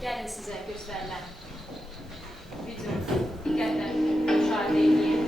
Gəlin sizə göstərilən videonu diqqətlə müşahidə edin.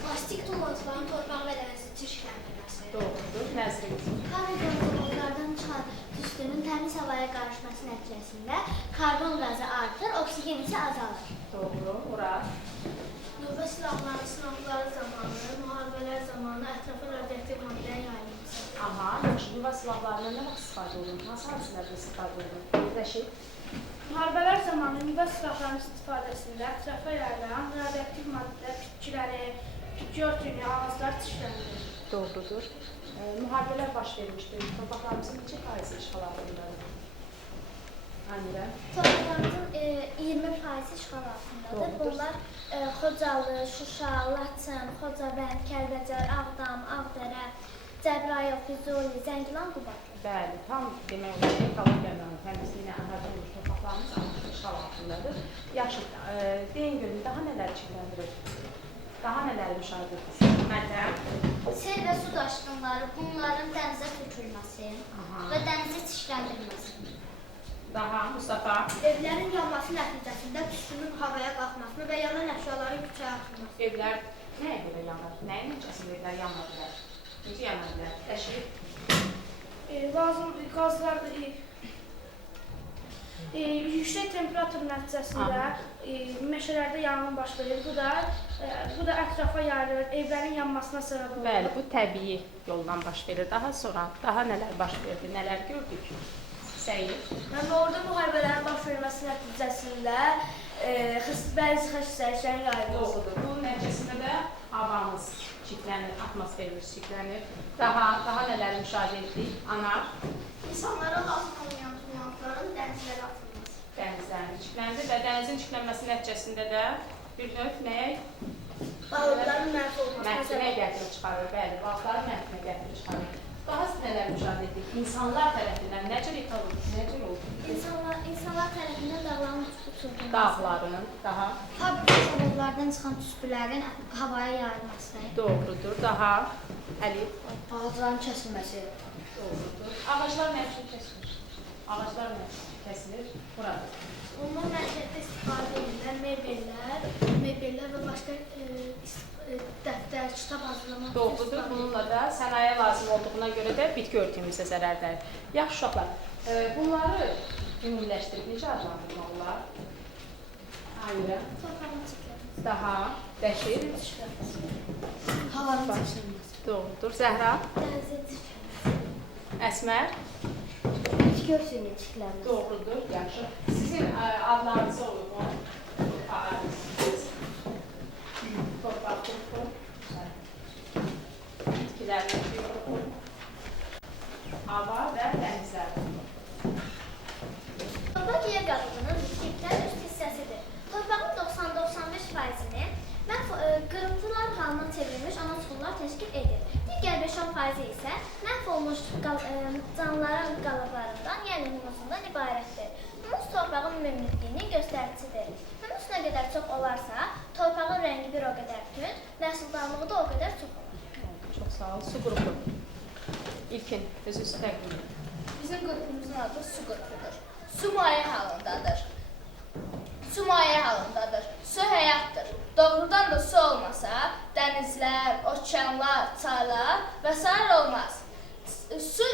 Plastik tullantıların torpaq və dənizin çirkləndirməsi. Doğrudur, təzriq. Karbon çıxan tüstünün təmiz havaya qarışması nəticəsində karbon qazı artır, oksigen isə azalır. Doğru, ora. Nüvə silahlarının sınaqları zamanı, müharibələr zamanı ətrafa radioaktiv maddəyə yayılması. Aha, yaxşı, nüvə silahlarından nə vaxt istifadə olunur? Hansı hadisələrdə istifadə olunur? Rəşid? Müharibələr zamanı nüvə silahlarının istifadəsində ətrafa yayılan radioaktiv maddə bitkiləri, bitki örtüyünü, ağaclar çirkləndirir. Doğrudur. Müharibələr baş vermişdir. Torpaqlarımızın neçə faizi işğal altındadır? Anira? Torpaqlarımızın 20% işğal altındadır. Bunlar Xocalı, Şuşa, Laçın, Xocavənd, Kəlbəcər, Ağdam, Ağdərə, Cəbrayıl, Füzuli, Zəngilan, Qubadlı. Bəli, tam demək olar ki, ekologiyanın təmizliyinə əhatə olunmuş torpaqlarımız artıq işğal altındadır. Yaxşı, deyin görün, daha nələr çirkləndirir? Daha nələri müşahidə edirsiniz? Məndən? Sel və su daşqınları, bunların dənizə tökülməsi və dənizi çirkləndirməsi. Daha, Mustafa? Evlərin yanması nəticəsində tüstünün havaya qalxmasını və yanan əşyaların küçəyə atılması. Evlər nəyə görə yanır? Nəyin nəticəsində evlər yanır bilər? Necə yanır bilər? Təşrif? Lazım qazlar yüksək temperatur nəticəsində meşələrdə yanğın baş verir. Bu da ətrafa yayılır, evlərin yanmasına səbəb olur. Bəli, bu təbii yoldan baş verir. Daha sonra daha nələr baş verdi? Nələr gördük? Səyir. Orada müharibələrin baş verməsi nəticəsində bəzi xəstəliklərin yayılması. Doğrudur. Bunun nəticəsində də havamız çirklənir, atmosferimiz çirklənir. Daha nələri müşahidə etdik? Anar. İnsanlara lazım olmayan tullantıların dənizlərə atılması. Dənizlərin çirkləndir və dənizin çirklənməsi nəticəsində də bir növ nəyə? Balıqların məhv olmasına Məhvəyə gətirib çıxarır. Bəli, balıqları məhvəyə gətirib çıxarır. Daha nələr müşahidə etdik? İnsanlar tərəfindən necə oldu? İnsanlar tərəfindən dağların uçurulması. Dağların, daha. Fabrika zavodlardan çıxan tüstülərin havaya yayılması. Doğrudur. Daha. Əlif. Ağacların kəsilməsi. Doğrudur. Ağaclar nə üçün kəsilir? Ağaclar nə üçün kəsilir? Burada. Onlar məişətdə istifadə edilən mebellər və başqa dəftər, kitab hazırlamaq. Doğrudur. Bununla da sənaye lazım olduğuna görə də bitki örtüyümüzə zərər dəyir. Yaxşı uşaqlar, bunları ümumiləşdirib necə adlandırmaq olar? Ayrı. Torpağın çirklənməsi. Daha. Bəşir. Havanın çirklənməsi. Doğrudur. Zəhra. Dənizin çirklənməsi. Əsmər. Bitki örtüyünün çirklənməsi. Doğrudur. Yaxşı. Sizin adlarınız olur mu? Torpaq qrupu. Bitkilərin qrupu. Hava və torpağın münbitliyinin göstəricisidir. Humus nə qədər çox olarsa, torpağın rəngi bir o qədər tünd, məhsuldarlığı da o qədər çox olur. Çox sağ ol. Su qrupu. İlkin, özünüzü təqdim edin. Bizim qrupumuzun adı su qrupudur. Su maye halındadır. Su maye halındadır. Su həyatdır. Doğrudan da su olmasa, dənizlər, okeanlar, çaylar və s. olmaz. Su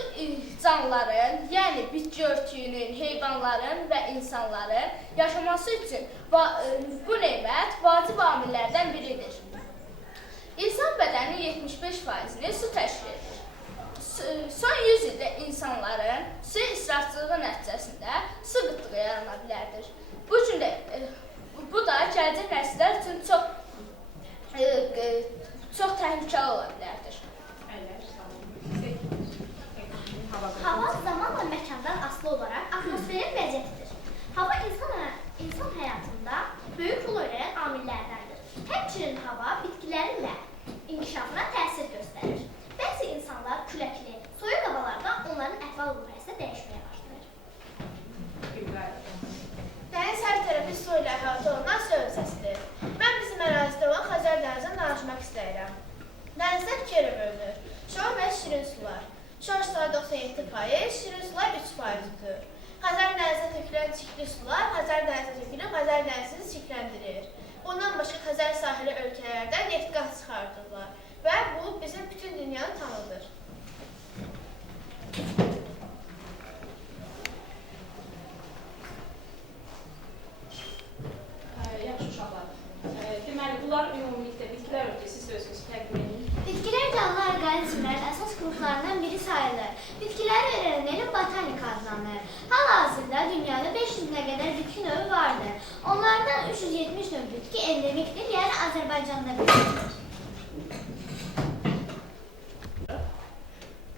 canlıların, yəni bitki örtüyünün, heyvanların və insanların yaşaması üçün bu nemət vacib amillərdən biridir. İnsan bədəninin 75%-ni su təşkil edir. Son 100 ildə insanların su israfçılığı nəticəsində su qıtlığı yarana bilərdir. Bu da gələcək nəsillər üçün çox təhlükəli ola bilərdir. Hava zamanla məkandan asılı olaraq atmosferin vəziyyətidir. Hava insan həyatında böyük rol oynayən amillərdəndir. Həmçinin hava bitkilərin də inkişafına təsir göstərir. Bəzi insanlar küləkli, soyuq havalarda onların əhval-ruhiyyəsi dəyişməyə başlayır. Dəniz hər tərəfi su ilə əhatə olunan su hövzəsidir. Mən bizim ərazidə olan Xəzər dənizindən danışmaq istəyirəm. Dənizlər iki yerə bölünür. Şor və şirin sular. Şor sular 97%, şirin sular 3%-dir. Xəzər dənizinə tökülən çirkli sular Xəzər dənizinə tökülüb Xəzər dənizini çirkləndirir. Bundan başqa Xəzər sahili ölkələrdən neft qaz çıxardırlar və bu bizim bütün dünyanı tanıdır. Yaxşı uşaqlar. Deməli, bunlar ümumilikdə bitkilər örtüyü, siz özünüzü təqdim edin. Bitkilər canlı orqanizmlərin əsas qruplarından biri sayılır. Bitkiləri verən elm botanika adlanır. Hal-hazırda dünyada 500-nə qədər bitki növü vardır. Onlardan 370 növ bitki endemikdir, yəni Azərbaycanda bitkidir.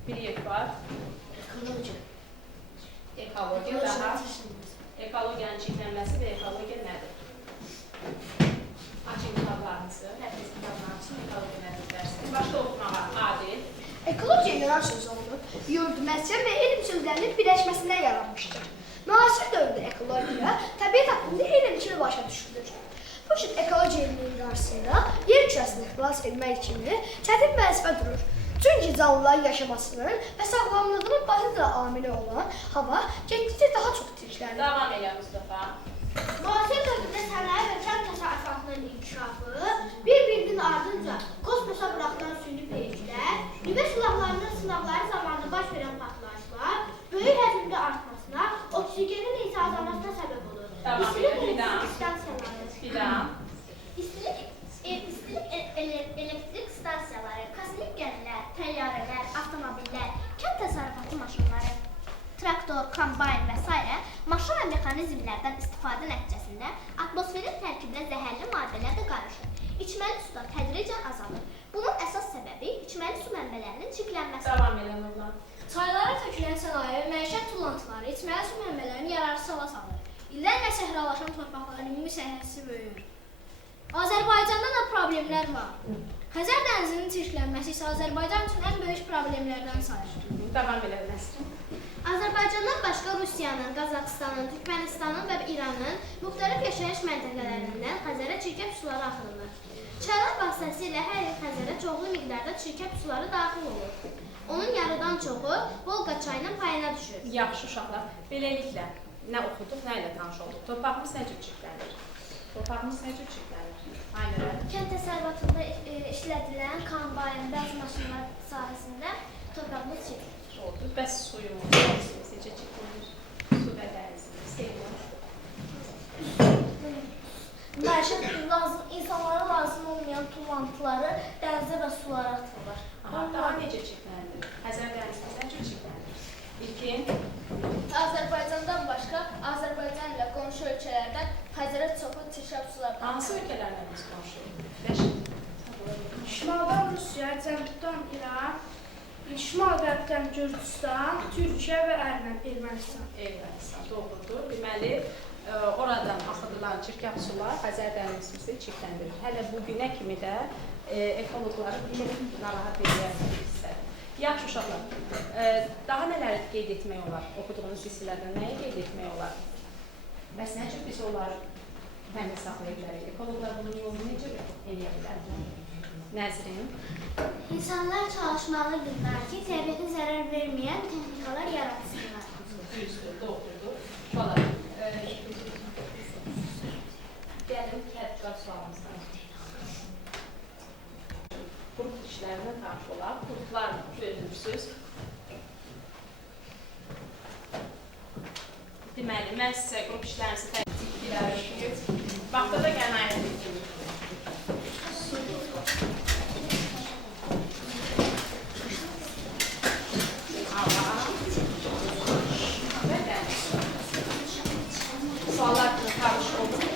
Bir yer var. Ekologiya daha. Ekologiyanın çirklənməsi və ekologiya nədir? Açın kitablarınızı, nəfis kitablarını açın, ekologiya nədir dərsiniz. Başda oxumağa, Adil. Ekologiya Yunan sözü olub, yurd, məscən və elm sözlərinin birləşməsindən yaranmışdır. Müasir dövrdə ekologiya təbiət haqqında elm kimi başa düşülür. Bu cür ekologiya elminin qarşısında yer kürəsini xilas etmək kimi çətin vəzifə durur. Çünki canlıların yaşamasının və sağlamlığının basit amili olan hava getdikcə daha çox tirklənir. Davam elə Mustafa. Müasir dövrdə sənaye və kənd təsərrüfatının inkişafı, bir-birinin ardınca kosmosa buraxılan süni peyiklər, nüvə silahlarının sınaqları zamanı baş verən partlayışlar, böyük həcmdə artmasına, oksigenin isə azalmasına səbəb olur. Tamam, bir daha. İstilik elektrik stansiyaları, kosmik gəmilər, təyyarələr, avtomobillər, kənd təsərrüfatı maşınları, traktor, kombayn və s. maşın və mexanizmlərdən istifadə nəticəsində atmosferin tərkibinə zəhərli maddələr də qarışır. İçməli suda tədricən azalır. Bunun əsas səbəbi içməli su mənbələrinin çirklənməsidir. Davam elə Nurlan. Çaylara tökülən sənaye və məişət tullantıları içməli su mənbələrini yararsız hala salır. İllərlə səhralaşan torpaqların ümumi səhhəsi böyüyür. Azərbaycanda da problemlər var. Xəzər dənizinin çirklənməsi isə Azərbaycan üçün ən böyük problemlərdən sayılır. Davam elə Nəsrin. Azərbaycandan başqa Rusiyanın, Qazaxıstanın, Türkmənistanın və İranın müxtəlif yaşayış məntəqələrindən Xəzərə çirkəb suları axıdılır. Çaylar vasitəsilə hər il Xəzərə çoxlu miqdarda çirkəb suları daxil olur. Onun yarıdan çoxu Volqa çayının payına düşür. Yaxşı uşaqlar. Beləliklə, nə oxuduq, nə ilə tanış olduq? Torpağımız nə cür çirklənir? Torpağımız nə cür çirklənir? Aynı. Kənd təsərrüfatında işlədilən kombayn, bəzi maşınlar sayəsində torpağımız çirklənir. Oldu. Bəs suyumuz, necə çirklənir? Su və dənizimiz, sevilir. Məişət lazım, insanlara lazım olmayan tullantıları dənizə və sulara atırlar. Daha necə çirklənir? Xəzər dənizimiz nə cür çirklənir? İlkin. Azərbaycandan başqa, Azərbaycan ilə qonşu ölkələrdən Xəzərə çoxlu çirkəb sular Hansı ölkələrlə biz qonşuyuq? Şimaldan Rusiya, cənubdan İran, şimal-qərbdən Gürcüstan, Türkiyə və Ermənistan. Ermənistan, doğrudur. Deməli, oradan axıdılan çirkəb sular Xəzər dənizimizi çirkləndirir. Hələ bu günə kimi də ekoloqları çox narahat edən hissədir. Yaxşı uşaqlar, daha nələri qeyd etmək olar? Oxuduğunuz hissələrdən nəyi qeyd etmək olar? Bəs necə biz onları təmiz saxlaya bilərik? Ekoloqlar bunun yolunu necə eləyə bilər? Nəzrin? İnsanlar çalışmalıdırlar ki, təbiətə zərər verməyən texnikalar yaratsınlar. Düzdür, doğrudur. Valla, gəlin tədqiqat sualımızdan. Qrup işlərinə tanış olaq. Qruplar görürsünüz. Deməli, mən sizə qrup işlərinizi təqdim edirəm. Vaxtada qənaət edirik. Suallar tanış olun.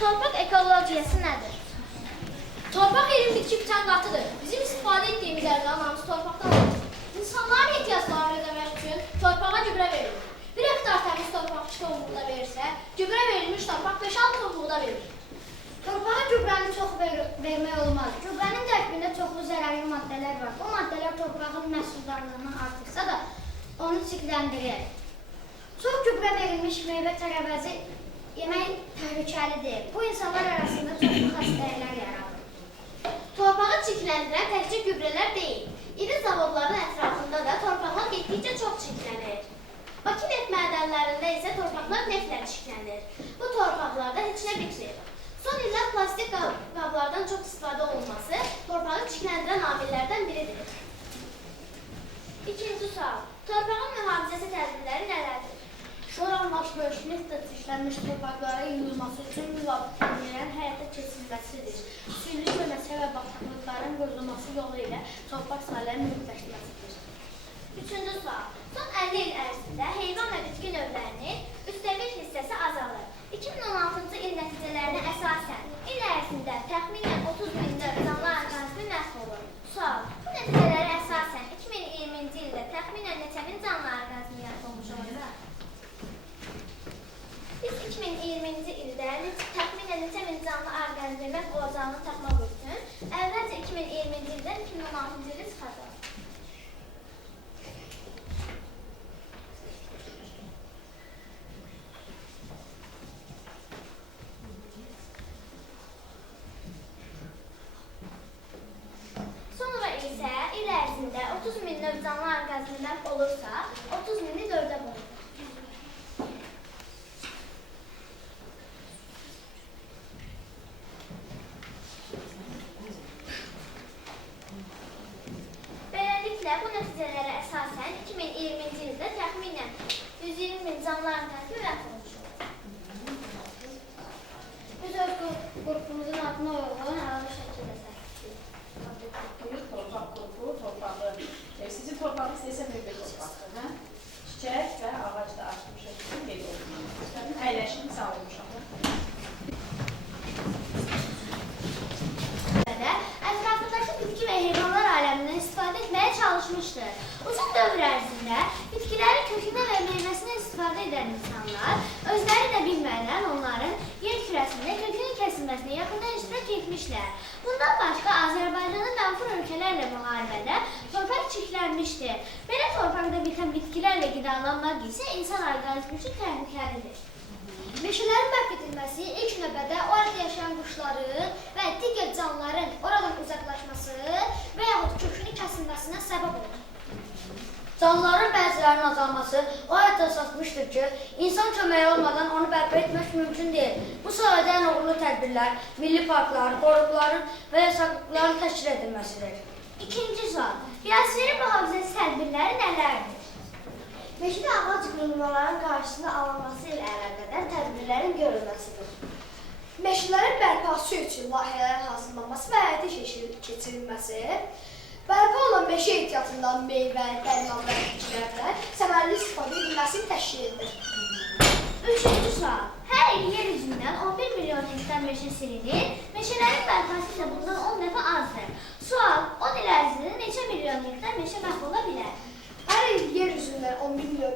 Torpaq ekologiyası nədir? Torpaq yerin bitki biçən qatıdır. Bizim istifadə etdiyimiz ərzaqlarımız torpaqdan alınır. İnsanların ehtiyaclarını ödəmək üçün torpağa gübrə verilir. 1 hektar təmiz torpaq 2 ton buğda verirsə, gübrə verilmiş torpaq 5-6 ton buğda verir. Torpağa gübrəni çox vermək olmaz. Gübrənin tərkibində çoxlu zərərli maddələr var. Bu maddələr torpağın məhsuldarlığını artırsa da onu çirkləndirir. Çox gübrə verilmiş meyvə tərəvəzi yemək təhlükəlidir. Bu insanlar arasında çoxlu xəstəliklər yaradır. Torpağı çirkləndirən təkcə gübrələr deyil. İri zavodların ətrafında da torpaqlar getdikcə çox çirklənir. Bakı neft mədənlərində isə torpaqlar neftlə çirklənir. Bu torpaqlarda heç nə bitmir. Son illər plastik qablardan çox istifadə olunması torpağı çirkləndirən amillərdən biridir. İkinci sual. Torpağın mühafizəsi tədbirləri nələrdir? Şoranlaşmış, neftlə çirklənmiş torpaqlara yuyulması üçün müvafiqlərin həyata keçirilməsidir. Sülü köməsə və bataqlıqların qurulması yolu ilə torpaq sahələrinin mühitləşməsidir. Üçüncü sual. Son 50 il ərzində heyvan və bitki növlərinin 1/5 hissəsi azalır. 2016-cı il nəticələrinə əsasən il ərzində təxminən 30 min növ canlı orqanizmi məhv olur. Sual. Bu nəticələrə əsasən 2020-ci ildə təxminən neçə min canlı orqanizmi məhv olmuş olacaq? Biz 2020-ci ildə təxminən neçə min canlı orqanizmi məhv olacağını tapmaq üçün əvvəlcə 2020-ci ildən 2016-cı ili çıxacaq. Sonra isə il ərzində 30 min növ canlı orqanizmi məhv olursa, 30 mini 4-ə bölünür. Beləliklə, bu nəticələrə əsasən 2020-ci ildə təxminən 120 min canlı orqanizmi məhv olmuş olur. Biz öz qrupumuzun adına uyğun əlavə şəkildə səhvdir. Torpaq qrupu, torpağı, sizin torpağınız desə meyvə torpaqdır, hə? Çiçək və ağac da açmış şəkildə qeyd olunmuş. Əyləşini sağlamışam. Ətrafındakı bitki və heyvanlar aləmindən istifadə etməyə çalışmışdır. Uzun dövr ərzində bitkilərin kökünə və meyvəsinə istifadə edən insanlar özləri də bilmədən onların yer kürəsində kökünün kəsilməsinə yaxından iştirak etmişlər. Bundan başqa Azərbaycanın mənfur ölkələrlə müharibədə torpaq çirklənmişdir. Belə torpaqda bitən bitkilərlə qidalanmaq isə insan orqanizmi üçün təhlükəlidir. Meşələrin məhv edilməsi ilk növbədə orada yaşayan quşların və digər canlıların oradan uzaqlaşması və yaxud kökünün kəsilməsinə səbəb olur. Canlıların bəzilərinin azalması o həddə satmışdır ki, insan köməyi olmadan onu bərpa etmək mümkün deyil. Bu sayədə ən uğurlu tədbirlər, milli parklar, qoruqların və yasaqlıqların təşkil edilməsidir. İkinci sual. Biosferi mühafizəsi tədbirləri nələrdir? Meşədə ağac qırılmaların qarşısının alınması ilə əlaqədar tədbirlərin görülməsidir. Meşələrin bərpası üçün layihələrin hazırlanması və həyata keçirilməsi, bərpa olan meşə ehtiyatından meyvə, dərman və bitkilərdən səmərəli istifadə edilməsini təşkil edir. Üçüncü sual. Hər il yer üzündən 11 milyon hektar meşə silinir, meşələrin bərpası isə bundan 10 dəfə azdır. Sual. 10 il ərzində neçə milyon hektar meşə məhv ola bilər? Hər il yer üzündən 11 milyon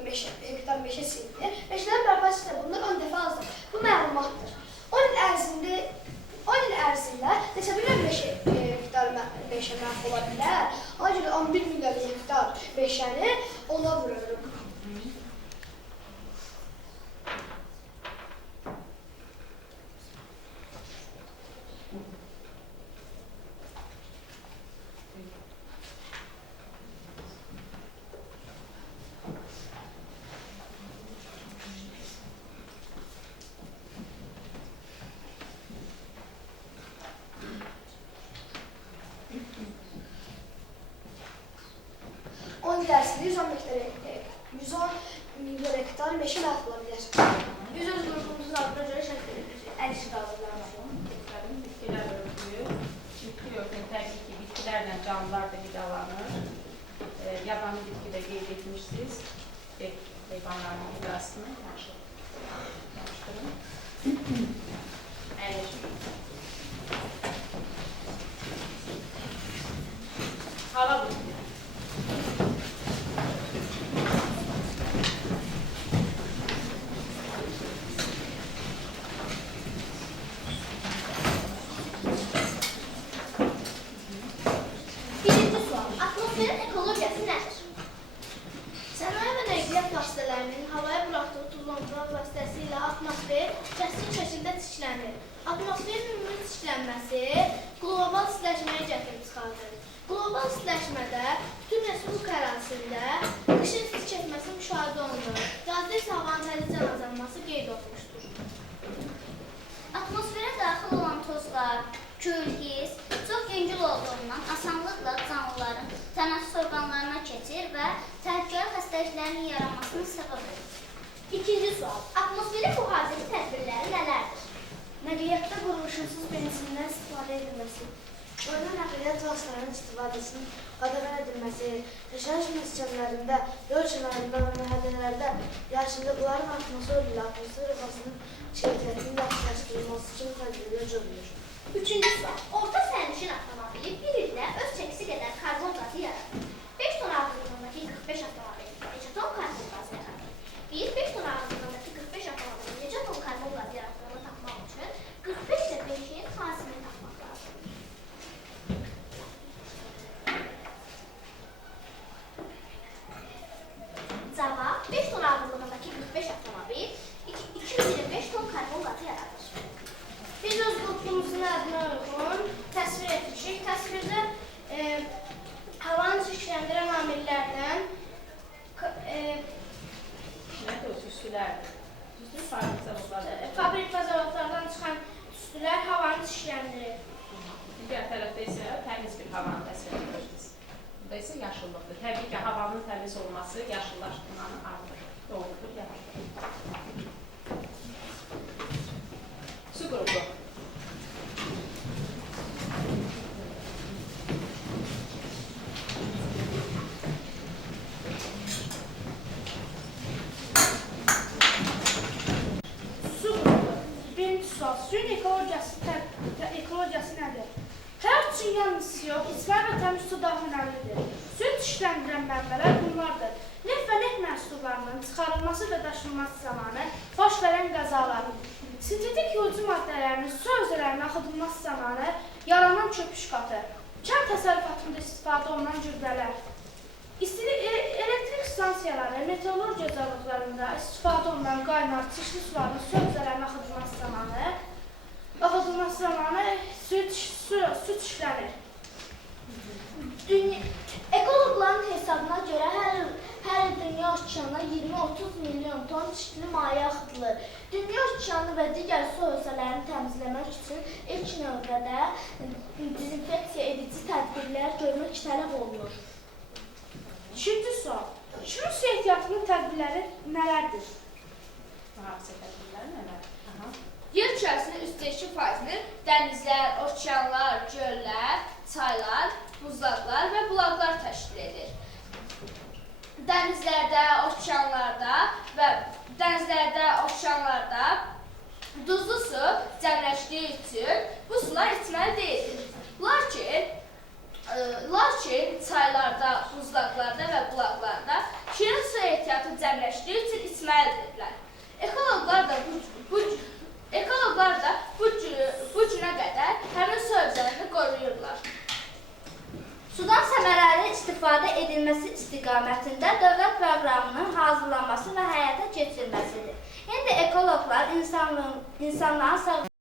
hektar meşə silinir, meşələrin bərpası isə bundan 10 dəfə azdır. Bu məlumatdır. 10 il ərzində neçə milyon hektar meşə məhv ola bilər? Ona görə 11 milyon hektar meşəni ona vururum. Ərzində 110 milyon hektar meşə məhv ola bilər. Biz öz qrupumuzun adına görə əl işi qaldırırıq. Bitkilər örtüyü, bitki örtüyü təbii ki, bitkilərlə canlılar da qidalanır. Yabani bitki də qeyd etmişsiniz. Heyvanların qidasını yaxşı danışdırın. kontrol vasitəsilə atmosfer kəskin şəkildə çirklənir. Atmosferin ümumi çirklənməsi qlobal istiləşməyə gətirib çıxardır. Qlobal istiləşmədə bütün respublika ərazisində qışın isti çəkməsi müşahidə olunur. Yazda isə havanın tədricən azalması qeyd olunmuşdur. Atmosferə daxil olan tozlar, kül, giz çox yüngül olduğundan asanlıqla canlıların tənəffüs orqanlarına keçir və təhlükəli xəstəliklərin yaranmasına səbəb olur. İkinci sual. Atmosferin mühafizəsi tədbirləri nələrdir? Nəqliyyatda quruluşsuz benzindən istifadə edilməsi, orada nəqliyyat vasitələrinin istifadəsinin qadağan edilməsi, yaşayış məskanlarında, yol kənarında və məhəllələrdə yaşıllıqların artması ilə atmosfer havasının keyfiyyətinin yaxşılaşdırılması üçün tədbirlər görülür. Üçüncü sual. Orta sərnişin avtomobili bir ildə öz çəkisi qədər karbon qazı yaradır. 5 ton ağırlığındakı 45 avtomobil neçə ton karbon qazı yaradır? 5 ton ağırlığındakı 45 avtomobil neçə ton karbon qazı yarattığını tapmaq üçün 45 ilə 5-in fasilini tapmaq lazımdır. Cavab 5 ton ağırlığındakı 45 avtomobil 225 ton karbon qazı yaradır. Biz öz qrupumuzun adına uyğun təsvir etmişik. Təsvirdə havanı çirkləndirən amillərdən Nədir o tüstülərdir? Düzdür, fabrik zavodlardır. fabrik və zavodlardan çıxan tüstülər havanı çirkləndirir. Digər tərəfdə isə təmiz bir havanı təsvir edirsiniz. Burada isə yaşıllıqdır. Təbii ki, havanın təmiz olması yaşıllaşdırmanı artırır. Doğrudur, yaxşıdır. Su qrupu. Su qrupu. Birinci sual. Suyun ekologiyası nədir? Həyat üçün yalnız yox, içmə və təmiz su daha önəmlidir. Suyu çirkləndirən mənbələr bunlardır. Neft və neft məhsullarının çıxarılması və daşınması zamanı baş verən qəzaların, sintetik yorucu maddələrin su hövzələrinə axıdılması zamanı yaranan köpük qatı, kənd təsərrüfatında istifadə olunan gübrələr, elektrik stansiyaları, meteorologiya zavodlarında istifadə olunan qaynar, çirkli suların su hövzələrinə axıdılması zamanı su çirklənir. Ekoloqların hesabına görə hər il dünya okeanına 20-30 milyon ton çirkli maye axıdılır. Dünya okeanı və digər su hövzələrini təmizləmək üçün ilk növbədə dezinfeksiya edici tədbirlər görmək tələb olunur. İkinci sual. Şunun su ehtiyatının tədbirləri nələrdir? Mühafizə tədbirləri nələr? Yer kürəsinin üstü 2%-ni dənizlər, okeanlar, göllər, çaylar, buzlaqlar və bulaqlar təşkil edir. Dənizlərdə, okeanlarda duzlu su cəmləşdiyi üçün bu sular içməli deyildir. Lakin çaylarda, buzlaqlarda və bulaqlarda şirin su ehtiyatı cəmləşdiyi üçün içməlidirlər. Ekoloqlar da bu günə qədər həmin su hövzələrini qoruyurlar. Sudan səmərəli istifadə edilməsi istiqamətində dövlət proqramının hazırlanması və həyata keçirilməsidir. İndi ekoloqlar insanların sağlığına